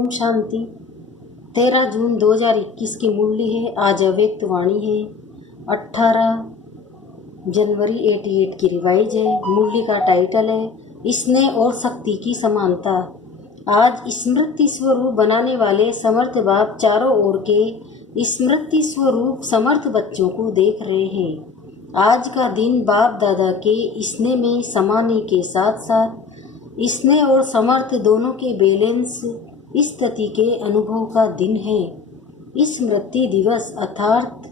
ओम शांति। 13 जून 2021 की मुरली है। आज अव्यक्त वाणी है। 18 जनवरी 88 की रिवाइज है। मुरली का टाइटल है स्नेह और शक्ति की समानता। आज स्मृति स्वरूप बनाने वाले समर्थ बाप चारों ओर के स्मृति स्वरूप समर्थ बच्चों को देख रहे हैं। आज का दिन बाप दादा के स्नेह में समाने के साथ साथ स्नेह और समर्थ दोनों के बैलेंस स्थिति के अनुभव का दिन है। स्मृति दिवस अर्थात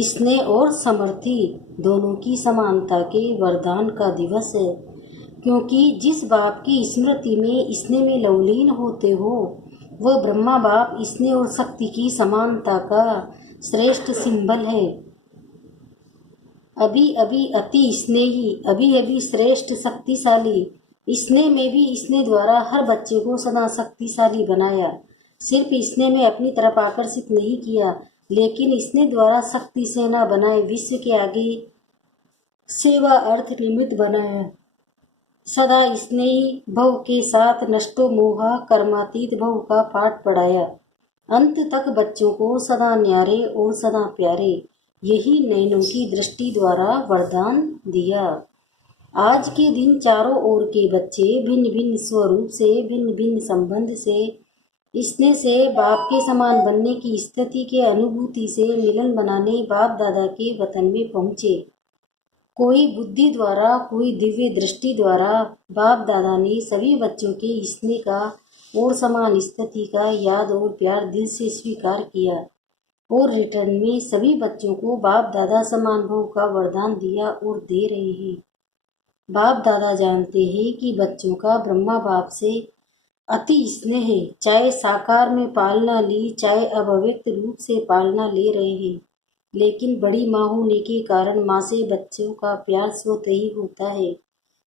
स्नेह और समर्थी दोनों की समानता के वरदान का दिवस है, क्योंकि जिस बाप की स्मृति में स्नेह में लवलीन होते हो वह ब्रह्मा बाप स्नेह और शक्ति की समानता का श्रेष्ठ सिंबल है। अभी अभी अति स्नेही, अभी अभी श्रेष्ठ शक्तिशाली। स्नेह में भी स्नेह द्वारा हर बच्चे को सदा शक्तिशाली बनाया। सिर्फ स्नेह में अपनी तरफ आकर्षित नहीं किया, लेकिन स्नेह द्वारा शक्ति सेना बनाए विश्व के आगे सेवा अर्थ निमित्त बनाया। सदा स्नेही भव के साथ नष्टो मोहा कर्मातीत भव का पाठ पढ़ाया। अंत तक बच्चों को सदा न्यारे और सदा प्यारे, यही नैनों की दृष्टि द्वारा वरदान दिया। आज के दिन चारों ओर के बच्चे भिन्न भिन्न स्वरूप से, भिन्न भिन्न संबंध से, स्नेह से बाप के समान बनने की स्थिति के अनुभूति से मिलन बनाने बाप दादा के वतन में पहुँचे। कोई बुद्धि द्वारा, कोई दिव्य दृष्टि द्वारा बाप दादा ने सभी बच्चों के स्नेह का और समान स्थिति का याद और प्यार दिल से स्वीकार किया और रिटर्न में सभी बच्चों को बाप दादा समान भाव का वरदान दिया और दे रहे हैं। बाप दादा जानते हैं कि बच्चों का ब्रह्मा बाप से अति स्नेह है। चाहे साकार में पालना ली, चाहे अब अव्यक्त रूप से पालना ले रहे हैं, लेकिन बड़ी माँ होने के कारण माँ से बच्चों का प्यार स्वतः ही होता है।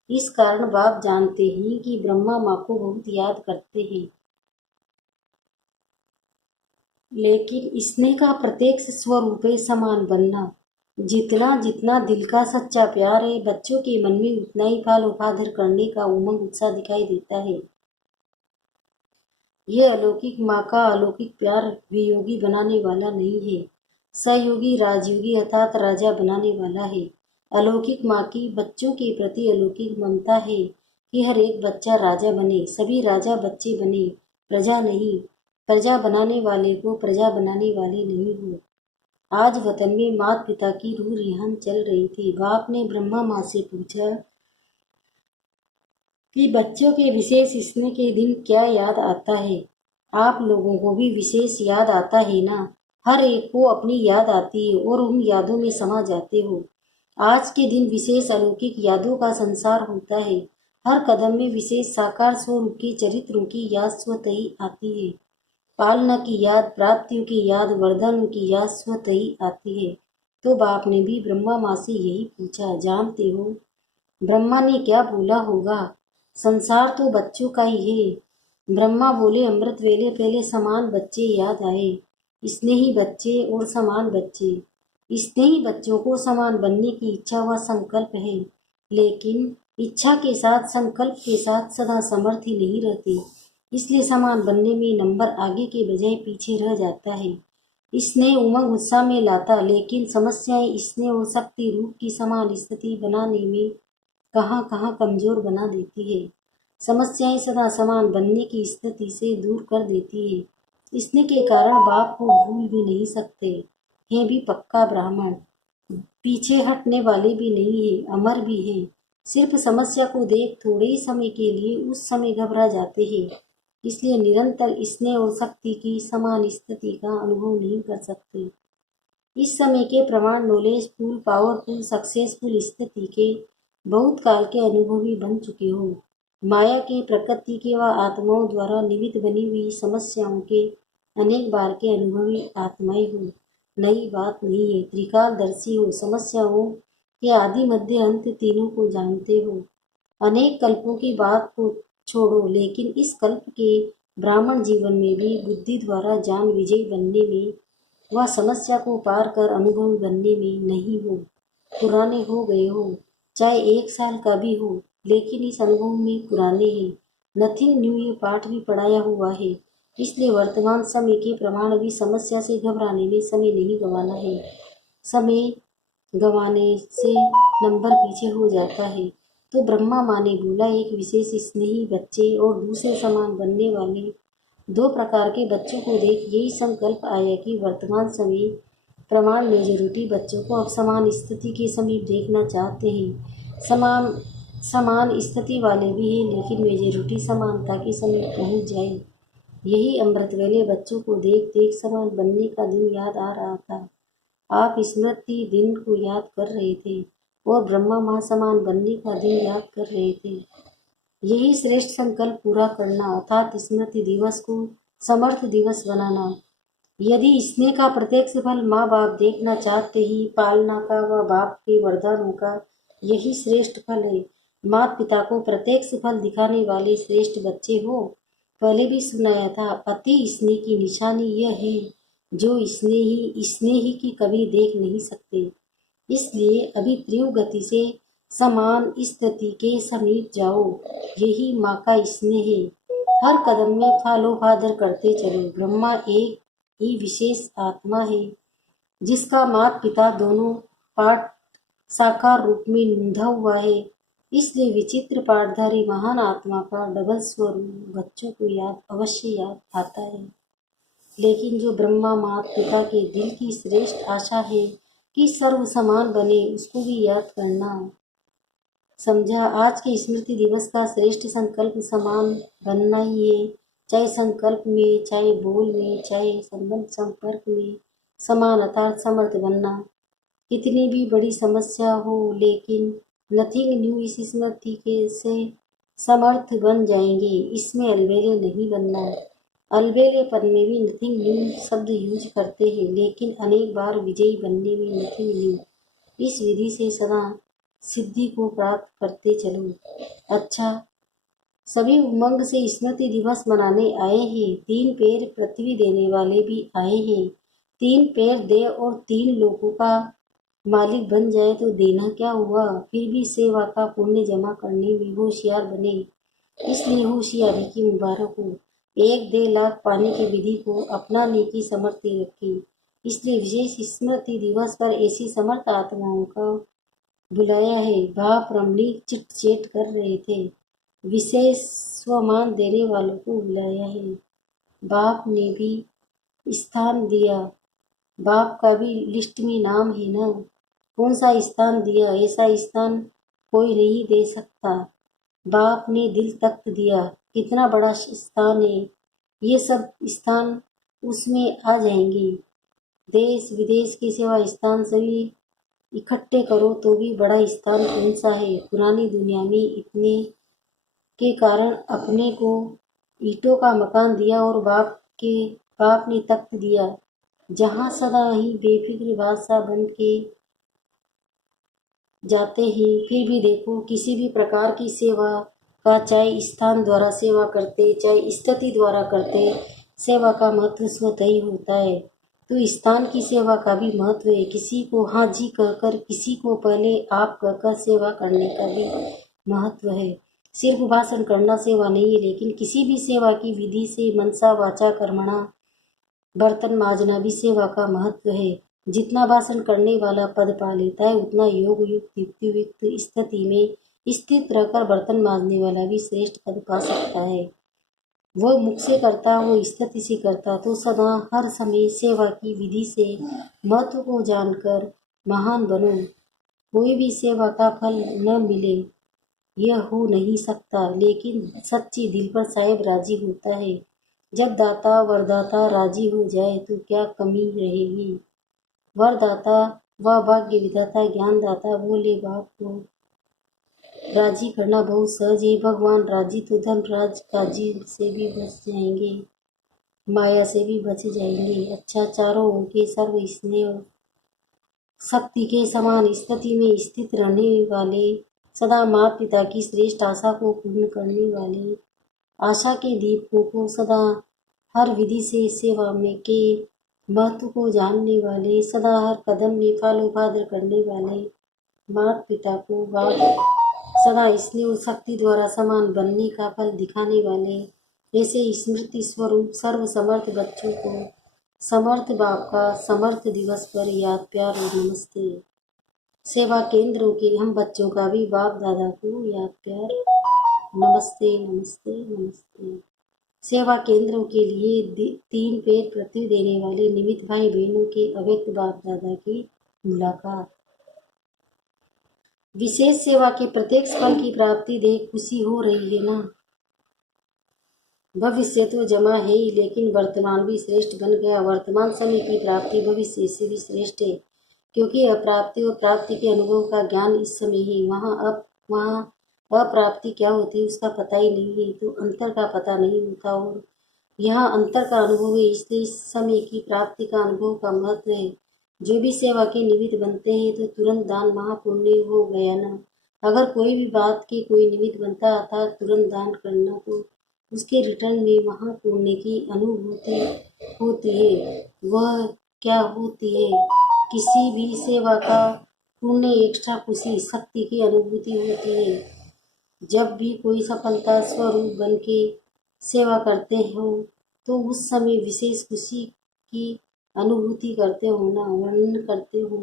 इस कारण बाप जानते हैं कि ब्रह्मा माँ को बहुत याद करते हैं, लेकिन स्नेह का प्रत्यक्ष स्वरूप है समान बनना। जितना जितना दिल का सच्चा प्यार है बच्चों के मन में, उतना ही फल उपाधर करने का उमंग उत्साह दिखाई देता है। यह अलौकिक माँ का अलौकिक प्यार वियोगी बनाने वाला नहीं है, सहयोगी राजयोगी अर्थात राजा बनाने वाला है। अलौकिक माँ की बच्चों के प्रति अलौकिक ममता है कि हर एक बच्चा राजा बने, सभी राजा बच्चे बने, प्रजा नहीं। प्रजा बनाने वाले को प्रजा बनाने वाले नहीं हो। आज वतन में माता पिता की रूह रिहान चल रही थी। बाप ने ब्रह्मा माँ से पूछा कि बच्चों के विशेष स्नेह के दिन क्या याद आता है। आप लोगों को भी विशेष याद आता है ना? हर एक को अपनी याद आती है और उन यादों में समा जाते हो। आज के दिन विशेष अलौकिक यादों का संसार होता है। हर कदम में विशेष साकार स्वरूप के चरित्रों की याद स्वतः ही आती है। पालना की याद, प्राप्तियों की याद, वरदानों की याद स्वतः ही आती है। तो बाप ने भी ब्रह्मा माँ से यही पूछा। जानते हो ब्रह्मा ने क्या बोला होगा? संसार तो बच्चों का ही है। ब्रह्मा बोले, अमृत वेले पहले समान बच्चे याद आए। स्नेही बच्चे और समान बच्चे। स्नेही बच्चों को समान बनने की इच्छा व संकल्प है, लेकिन इच्छा के साथ संकल्प के साथ सदा समर्थ ही नहीं रहती। इसलिए समान बनने में नंबर आगे के बजाय पीछे रह जाता है। स्नेह उमंग उत्साह में लाता, लेकिन समस्याएं स्नेह और शक्ति रूप की समान स्थिति बनाने में कहाँ कहाँ कमजोर बना देती है। समस्याएं सदा समान बनने की स्थिति से दूर कर देती है। स्नेह के कारण बाप को भूल भी नहीं सकते हैं, भी पक्का ब्राह्मण, पीछे हटने वाले भी नहीं है, अमर भी है। सिर्फ समस्या को देख थोड़े ही समय के लिए उस समय घबरा जाते हैं, इसलिए निरंतर स्नेह और शक्ति की समान स्थिति का अनुभव नहीं कर सकते। इस समय के प्रमाण नॉलेजफुल, पावरफुल, सक्सेसफुल स्थिति के बहुत काल के अनुभवी बन चुके हो। माया के, प्रकृति के व आत्माओं द्वारा निमित्त बनी हुई समस्याओं के अनेक बार के अनुभवी आत्माएं हो। नई बात नहीं है। त्रिकालदर्शी हो, समस्याओं के आदि मध्य अंत तीनों को जानते हो। अनेक कल्पों की बात को छोड़ो, लेकिन इस कल्प के ब्राह्मण जीवन में भी बुद्धि द्वारा जान विजय बनने में व समस्या को पार कर अनुभवी बनने में नहीं हो। पुराने हो गए हो, चाहे 1 साल का भी हो, लेकिन इस अनुभव में पुराने हैं। नथिंग न्यू, ये पाठ भी पढ़ाया हुआ है। इसलिए वर्तमान समय के प्रमाण भी समस्या से घबराने में समय नहीं गंवाना है। समय गंवाने से नंबर पीछे हो जाता है। तो ब्रह्मा माँ ने बोला, एक विशेष स्नेही बच्चे और दूसरे समान बनने वाले दो प्रकार के बच्चों को देख यही संकल्प आया कि वर्तमान समय प्रमाण मेजोरिटी बच्चों को अब समान स्थिति के समीप देखना चाहते हैं। समान समान स्थिति वाले भी हैं, लेकिन मेजोरिटी समानता के समीप पहुंच जाए। यही अमृत वेले बच्चों को देख देख समान बनने का दिन याद आ रहा था। आप स्मृति दिन को याद कर रहे थे और ब्रह्मा माँ समान बनने का दिन याद कर रहे थे। यही श्रेष्ठ संकल्प पूरा करना, अर्थात स्मृति दिवस को समर्थ दिवस बनाना। यदि स्नेह का प्रत्यक्ष फल माँ बाप देखना चाहते ही पालना का व बाप के वरदानों का यही श्रेष्ठ फल है। माता पिता को प्रत्यक्ष फल दिखाने वाले श्रेष्ठ बच्चे हो। पहले भी सुनाया था, अति स्नेह की निशानी यह है जो स्नेही की कभी देख नहीं सकते। इसलिए अभी तीव्र गति से समान स्थिति के समीप जाओ। यही माँ का स्नेह है। हर कदम में फॉलो फादर करते चलो। ब्रह्मा एक ही विशेष आत्मा है जिसका माता पिता दोनों पाठ साकार रूप में निंदा हुआ है। इसलिए विचित्र पाठधारी महान आत्मा का डबल स्वरूप बच्चों को अवश्य याद आता है। लेकिन जो ब्रह्मा माता पिता के दिल की श्रेष्ठ आशा है कि सर्व समान बने, उसको भी याद करना। समझा। आज के स्मृति दिवस का श्रेष्ठ संकल्प समान बनना ही है। चाहे संकल्प में, चाहे बोल में, चाहे संबंध संपर्क में समान अर्थात समर्थ बनना। कितनी भी बड़ी समस्या हो, लेकिन नथिंग न्यू इस स्मृति के से समर्थ बन जाएंगे। इसमें अलबेले नहीं बनना। अलबेलेपन में भी नथिंग न्यू शब्द यूज करते हैं, लेकिन अनेक बार विजयी बनने में नथिंग न्यू। इस विधि से सदा सिद्धि को प्राप्त करते चलो। अच्छा, सभी उमंग से स्मृति दिवस मनाने आए हैं। 3 पैर पृथ्वी देने वाले भी आए हैं। 3 पैर दे और 3 लोगों का मालिक बन जाए तो देना क्या हुआ। फिर भी सेवा का पुण्य जमा करने में होशियार बने। इसलिए होशियारी की मुबारक हो। 1-1.5 पाने की विधि को अपनाने की समर्थी रखी। इसलिए विशेष स्मृति दिवस पर ऐसी समर्थ आत्माओं का बुलाया है। बाप रमणीक चिट-चैट कर रहे थे। विशेष स्वमान देने वालों को बुलाया है। बाप ने भी स्थान दिया। बाप का भी लिस्ट में नाम है ना। कौन सा स्थान दिया, ऐसा स्थान कोई नहीं दे सकता। बाप ने दिल तख्त दिया, कितना बड़ा स्थान है। ये सब स्थान उसमें आ जाएंगे। देश विदेश के सेवा स्थान सभी इकट्ठे करो तो भी बड़ा स्थान कौन सा है। पुरानी दुनिया में इतने के कारण अपने को ईंटों का मकान दिया और बाप ने तख्त दिया, जहाँ सदा ही बेफिक्र बादशाह बन के जाते हैं। फिर भी देखो, किसी भी प्रकार की सेवा का, चाहे स्थान द्वारा सेवा करते चाहे स्थिति द्वारा करते, सेवा का महत्व स्वतः ही होता है। तो स्थान की सेवा का भी महत्व है। किसी को हाँ जी कहकर, किसी को पहले आप कहकर सेवा करने का भी महत्व है। सिर्फ भाषण करना सेवा नहीं है, लेकिन किसी भी सेवा की विधि से मनसा वाचा कर्मणा बर्तन मांजना भी सेवा का महत्व है। जितना भाषण करने वाला पद पा लेता है, उतना योग युक्त युक्तियुक्त स्थिति में स्थित रहकर बर्तन मांजने वाला भी श्रेष्ठ पद पा सकता है। वो मुख से करता, वो स्थिति से करता, तो सदा हर समय सेवा की विधि से महत्व को जानकर महान बनो। कोई भी सेवा का फल न मिले यह हो नहीं सकता, लेकिन सच्ची दिल पर साहेब राजी होता है। जब दाता वरदाता राजी हो जाए तो क्या कमी रहेगी। वरदाता व भाग्य विधाता ज्ञानदाता बोले बाप को राजी करना बहुत सहज है। भगवान राजी तो धनराज काजी से भी बच जाएंगे, माया से भी बच जाएंगे। अच्छा, चारों ओर के सर्व स्नेह और शक्ति के समान स्थिति में स्थित रहने वाले, सदा माता पिता की श्रेष्ठ आशा को पूर्ण करने वाले, आशा के दीपकों को सदा हर विधि से सेवा में के महत्व को जानने वाले, सदा हर कदम में फॉलो फादर करने वाले, माता पिता को बाप सदा स्नेह और शक्ति द्वारा समान बनने का फल दिखाने वाले, ऐसे स्मृति स्वरूप सर्व समर्थ बच्चों को समर्थ बाप का समर्थ दिवस पर याद प्यार और नमस्ते। सेवा केंद्रों के हम बच्चों का भी बाप दादा को याद प्यार नमस्ते नमस्ते नमस्ते। सेवा केंद्रों के लिए 3 पैर पृथ्वी देने वाले निमित्त भाई बहनों के अव्यक्त बाप दादा की मुलाकात। विशेष सेवा के प्रत्येक फल की प्राप्ति देख खुशी हो रही है ना। भविष्य तो जमा है ही, लेकिन वर्तमान भी श्रेष्ठ बन गया। वर्तमान समय की प्राप्ति भविष्य से भी श्रेष्ठ है, क्योंकि अप्राप्ति और प्राप्ति के अनुभव का ज्ञान इस समय है। वहाँ अप्राप्ति क्या होती है उसका पता ही नहीं है, तो अंतर का पता नहीं होता, और यहाँ अंतर का अनुभव है, इसलिए इस समय की प्राप्ति का अनुभव का महत्व है। जो भी सेवा के निमित्त बनते हैं तो तुरंत दान महापुण्य हो गया ना। अगर कोई भी बात के कोई निमित्त बनता अर्थात तुरंत दान करना, तो उसके रिटर्न में महापुण्य की अनुभूति होती है। वह क्या होती है? किसी भी सेवा का पुण्य एक्स्ट्रा खुशी शक्ति की अनुभूति होती है। जब भी कोई सफलता स्वरूप बन के सेवा करते हो तो उस समय विशेष खुशी की अनुभूति करते हो ना। वर्णन करते हो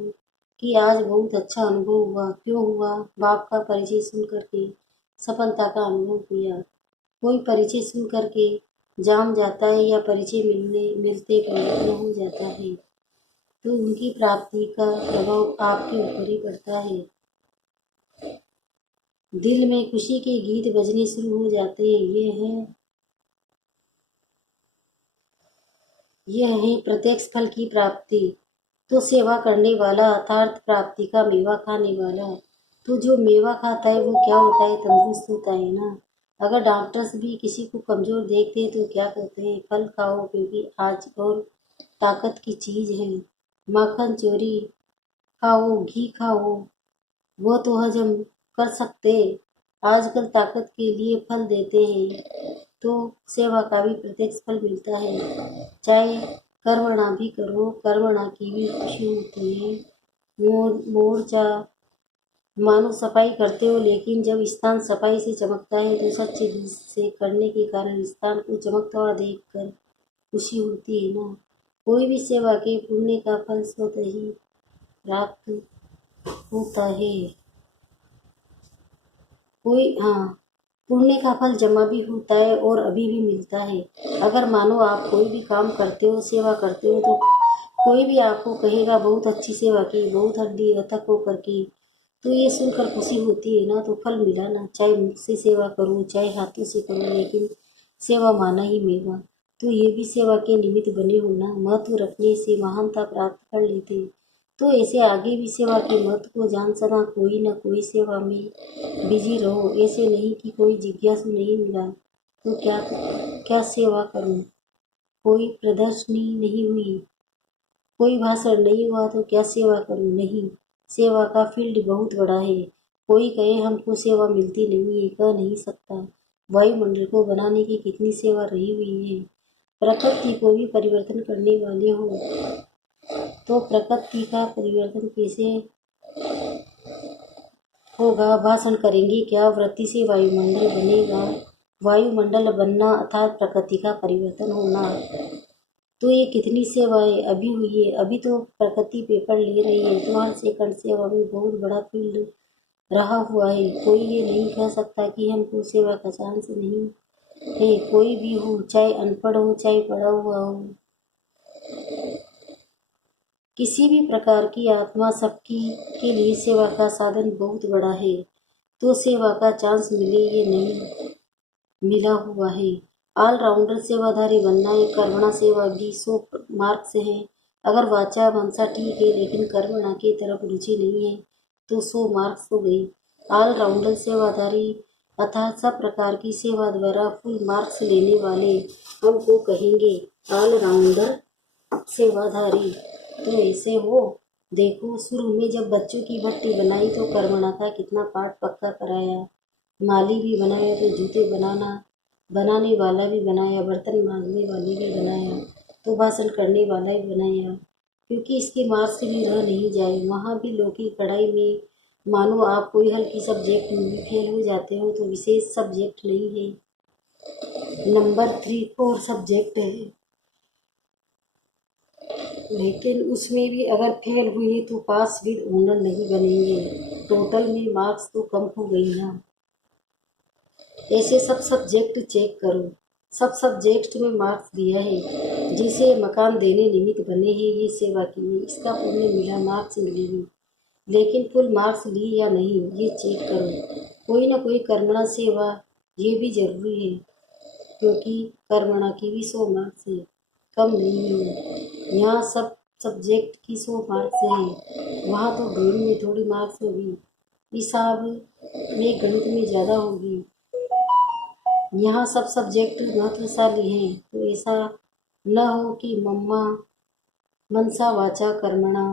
कि आज बहुत अच्छा अनुभव हुआ। क्यों हुआ? बाप का परिचय सुन करके सफलता का अनुभव किया। कोई परिचय सुन करके जाम जाता है या परिचय मिलते प्रयत्न हो जाता है, तो उनकी प्राप्ति का प्रभाव आपके ऊपर ही पड़ता है। दिल में खुशी के गीत बजने शुरू हो जाते हैं। यह है प्रत्यक्ष फल की प्राप्ति। तो सेवा करने वाला अर्थात प्राप्ति का मेवा खाने वाला, तो जो मेवा खाता है वो क्या होता है? तंदुरुस्त होता है ना। अगर डॉक्टर्स भी किसी को कमजोर देखते हैं तो क्या कहते हैं? फल खाओ क्योंकि आज और ताकत की चीज है। माखन चोरी खाओ, घी खाओ, वो तो हजम कर सकते, आजकल ताकत के लिए फल देते हैं। तो सेवा का भी प्रत्यक्ष फल मिलता है। चाहे कर्मणा भी करो, कर्मणा की भी खुशी होती है। मोर्चा मानो सफाई करते हो, लेकिन जब स्थान सफाई से चमकता है तो सच्चे दिल से करने के कारण स्थान को चमकता हुआ देखकर खुशी होती है ना। कोई भी सेवा के पुण्य का फल स्वतः ही प्राप्त होता है। पुण्य का फल जमा भी होता है और अभी भी मिलता है। अगर मानो आप कोई भी काम करते हो, सेवा करते हो, तो कोई भी आपको कहेगा बहुत अच्छी सेवा की, बहुत हड्डी अथक होकर की, तो ये सुनकर खुशी होती है ना। तो फल मिला ना। चाहे मुख से सेवा करो चाहे हाथों से करो, लेकिन सेवा माना ही मेवा। तो ये भी सेवा के निमित्त बने हो ना। महत्व रखने से महानता प्राप्त कर लेते। तो ऐसे आगे भी सेवा के महत्व को जान सका कोई ना कोई सेवा में बिजी रहो। ऐसे नहीं कि कोई जिज्ञासु नहीं मिला तो क्या क्या सेवा करूं, कोई प्रदर्शनी नहीं हुई, कोई भाषण नहीं हुआ तो क्या सेवा करूं। नहीं, सेवा का फील्ड बहुत बड़ा है। कोई कहे हमको सेवा मिलती नहीं है, कह नहीं सकता। वायुमंडल को बनाने की कितनी सेवा रही हुई है। प्रकृति को भी परिवर्तन करने वाले हो, तो प्रकृति का परिवर्तन कैसे होगा? भाषण करेंगे क्या? वृत्ति से वायुमंडल बनेगा। वायुमंडल बनना अर्थात प्रकृति का परिवर्तन होना। तो ये कितनी सेवाएं अभी हुई है। अभी तो प्रकृति पेपर ले रही है, तो हर सेकंड सेवा में बहुत बड़ा फील्ड रहा हुआ है। कोई ये नहीं कह सकता कि हमको सेवा का चांस नहीं है। कोई भी हो, चाहे अनपढ़ हो चाहे पढ़ा हुआ हो, किसी भी प्रकार की आत्मा सबकी के लिए सेवा का साधन बहुत बड़ा है। तो सेवा का चांस मिले ये नहीं मिला हुआ है। ऑलराउंडर सेवाधारी बनना एक कर्मणा सेवा भी 100 मार्क्स है। अगर वाचा मनसा ठीक है, लेकिन कर्मणा की तरफ रुचि नहीं है तो 100 मार्क्स हो गई। ऑलराउंडर सेवाधारी अर्थात सब प्रकार की सेवा द्वारा फुल मार्क्स लेने वाले हमको कहेंगे ऑलराउंडर सेवाधारी। तो ऐसे हो। देखो, शुरू में जब बच्चों की भट्टी बनाई तो कर्मणा का कितना पाठ पक्का कराया। माली भी बनाया तो जूते बनाने वाला भी बनाया, बर्तन मांजने वाले भी बनाया, तो भाषण करने वाला भी बनाया। क्योंकि इसके मार्क्स भी रह नहीं जाए। वहाँ भी लौकी कढ़ाई में मानो आप कोई हल्की सब्जेक्ट में भी फेल हो जाते हो तो विशेष सब्जेक्ट नहीं है। नंबर 3 4 सब्जेक्ट है, लेकिन उसमें भी अगर फेल हुए तो पास विद ऑनर नहीं बनेंगे। टोटल में मार्क्स तो कम हो गई ना। ऐसे सब सब्जेक्ट चेक करो। सब सब्जेक्ट में मार्क्स दिया है। जिसे मकान देने निमित्त बने हैं ये सेवा की है, इसका पुण्य मिला, मार्क्स मिलेगी। लेकिन फुल मार्क्स ली या नहीं ये चेक करो। कोई ना कोई कर्मणा सेवा ये भी जरूरी है, क्योंकि कर्मणा की भी 100 मार्क्स है, कम नहीं है। यहाँ सब सब्जेक्ट की 100 मार्क्स है, वहाँ तो ड्राइंग में थोड़ी मार्क्स होगी, हिसाब में गणित में ज़्यादा होगी। यहाँ सब सब्जेक्ट महत्वशाली हैं, तो ऐसा न हो कि मम्मा मनसा वाचा कर्मणा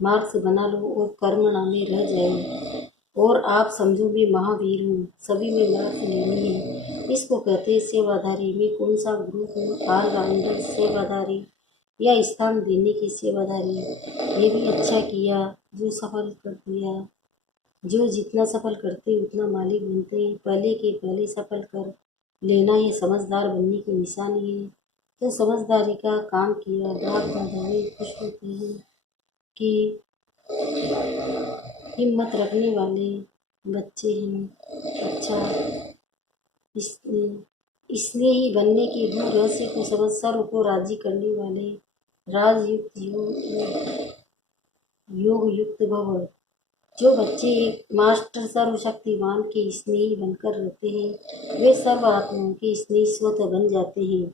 मार्क्स बना लो और कर्मणा में रह जाए और आप समझो मैं महावीर हूँ, सभी में मार्क्स लेनी है। इसको कहते हैं सेवाधारी। में कौन सा ग्रुप हूँ, ऑलराउंडर सेवाधारी या स्थान देने की सेवाधारी। ये भी अच्छा किया जो सफल कर दिया। जो जितना सफल करते उतना मालिक बनते हैं। पहले के पहले सफल कर लेना ये समझदार बनने की निशानी है। तो समझदारी का काम किया, बाप दादा भी खुश होते हैं कि हिम्मत रखने वाले बच्चे हैं। अच्छा, इसलिए ही बनने के गुण रहस्य को समझ सर्व को राजी करने वाले राजयुक्त योग युक्त भव। जो बच्चे एक मास्टर सर्वशक्तिमान के स्नेही बनकर रहते हैं वे सर्व आत्माओं के स्नेही स्वतः बन जाते हैं।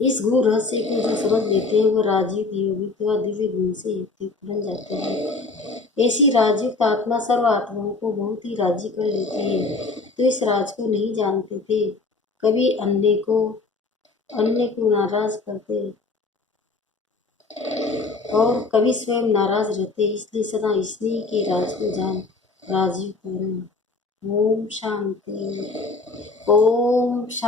इस गुण रहस्य को जो समझ लेते हैं वो राजयुक्त योगिक व दिव्य गुण से युक्त बन जाते हैं। ऐसी राजयुक्त आत्मा सर्व आत्माओं को बहुत ही राजी कर लेती है। तो इस राज को नहीं जानते थे, कभी अन्य को नाराज करते और कभी स्वयं नाराज रहते। इसलिए सदा स्नेह के राज को जान, राजयुक्त बनो। ओम शांति। ओम शांति।